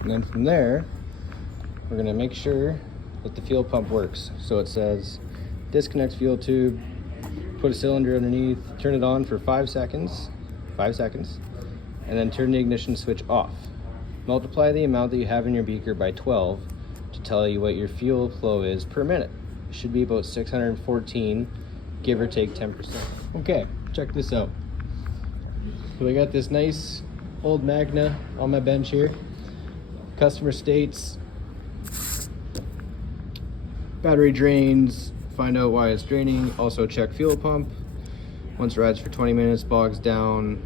And then from there, we're gonna make sure that the fuel pump works. So it says, disconnect fuel tube, put a cylinder underneath, turn it on for 5 seconds, and then turn the ignition switch off. Multiply the amount that you have in your beaker by 12 to tell you what your fuel flow is per minute. It should be about 614, give or take 10%. Okay, check this out. So I got this nice old Magna on my bench here. Customer states, battery drains, find out why it's draining. Also check fuel pump. Once rides for 20 minutes, bogs down.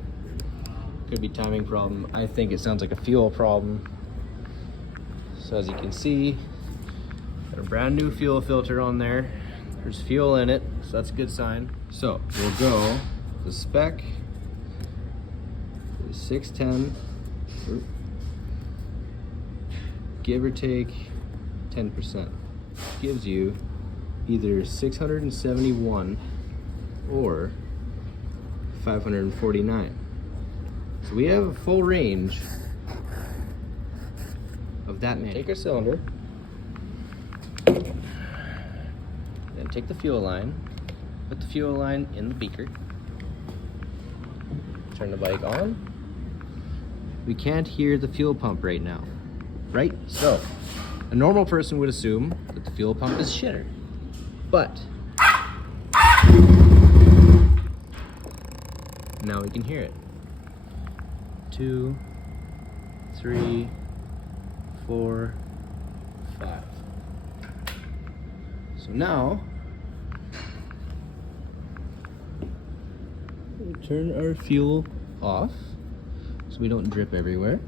Could be timing problem. I think it sounds like a fuel problem. So as you can see, got a brand new fuel filter on there. There's fuel in it, so that's a good sign. So we'll go, the spec is 610, give or take 10%. Gives you either 671 or 549. So we have a full range of that many. Take our cylinder, then take the fuel line, put the fuel line in the beaker, turn the bike on. We can't hear the fuel pump right now, right? So a normal person would assume that the fuel pump is shitter, but now we can hear it. 2, 3, 4, 5. So now we turn our fuel off so we don't drip everywhere.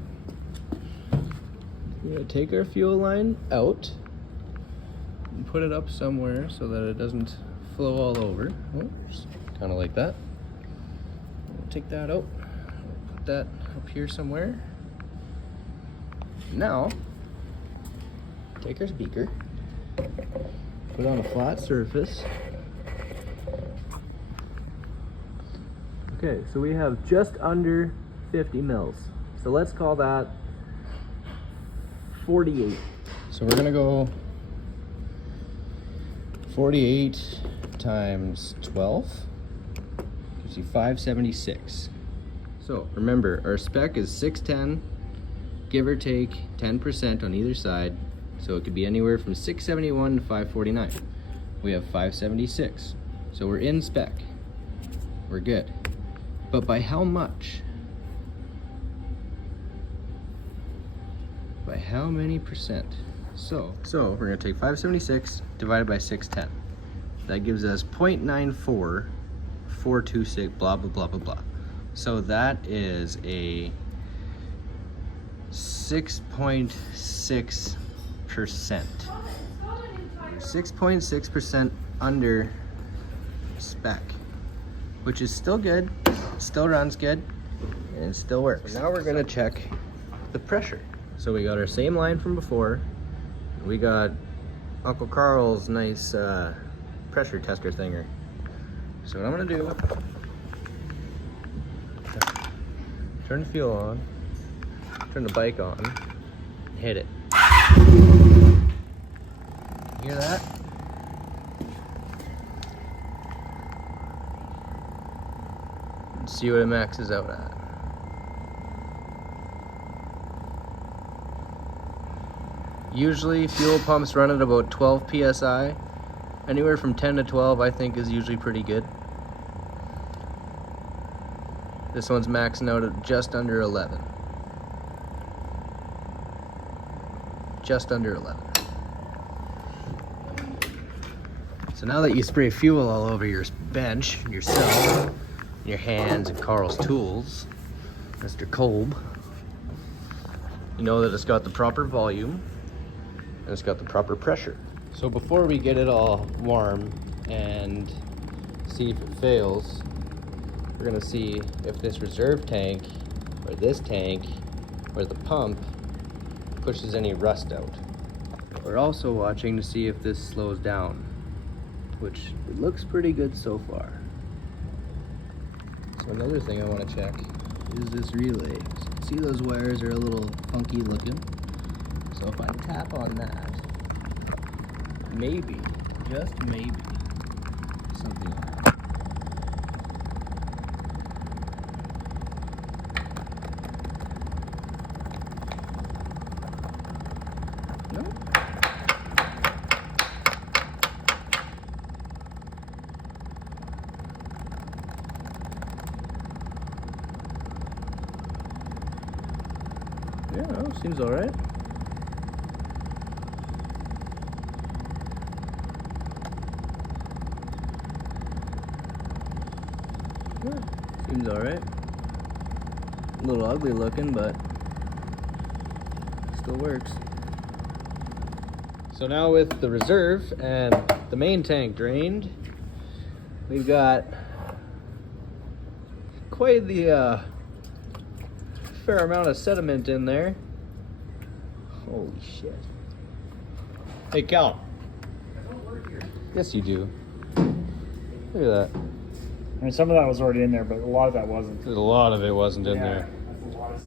We're gonna take our fuel line out and put it up somewhere so that it doesn't flow all over. Oh, just kind of like that. We'll take that out, put that up here somewhere. Now, take our beaker, put it on a flat surface. Okay, so we have just under 50 mils. So let's call that 48. So we're gonna go 48 times 12 gives you 576. So remember, our spec is 610, give or take 10% on either side. So it could be anywhere from 671 to 549. We have 576. So we're in spec. We're good. But by how much? By how many percent? So we're gonna take 576 divided by 610. That gives us 0.94426, blah, blah, blah, blah, blah. So that is a 6.6%. 6.6% under spec, which is still good, still runs good, and it still works. So now we're gonna check the pressure. So we got our same line from before. We got Uncle Carl's nice pressure tester thinger. So what I'm gonna do, turn the fuel on, turn the bike on, and hit it. Hear that? Let's see what it maxes out at. Usually fuel pumps run at about 12 psi. Anywhere from 10 to 12 I think is usually pretty good. This one's maxing out at just under 11. Just under 11. So now that you spray fuel all over your bench, yourself, your hands, and Carl's tools, Mr. Kolb, you know that it's got the proper volume and it's got the proper pressure. So before we get it all warm and see if it fails, we're gonna see if this reserve tank or this tank or the pump pushes any rust out. We're also watching to see if this slows down, which it looks pretty good so far. So another thing I want to check is this relay. So see, those wires are a little funky looking. So if I tap on that, maybe, just maybe, something will happen. Nope. Yeah, no, seems all right. Yeah, seems all right. A little ugly looking, but still works. So now with the reserve and the main tank drained, we've got quite the fair amount of sediment in there. Holy shit. Hey Cal. I don't work here. Yes you do. Look at that. I mean, some of that was already in there, but a lot of that wasn't. A lot of it wasn't in there.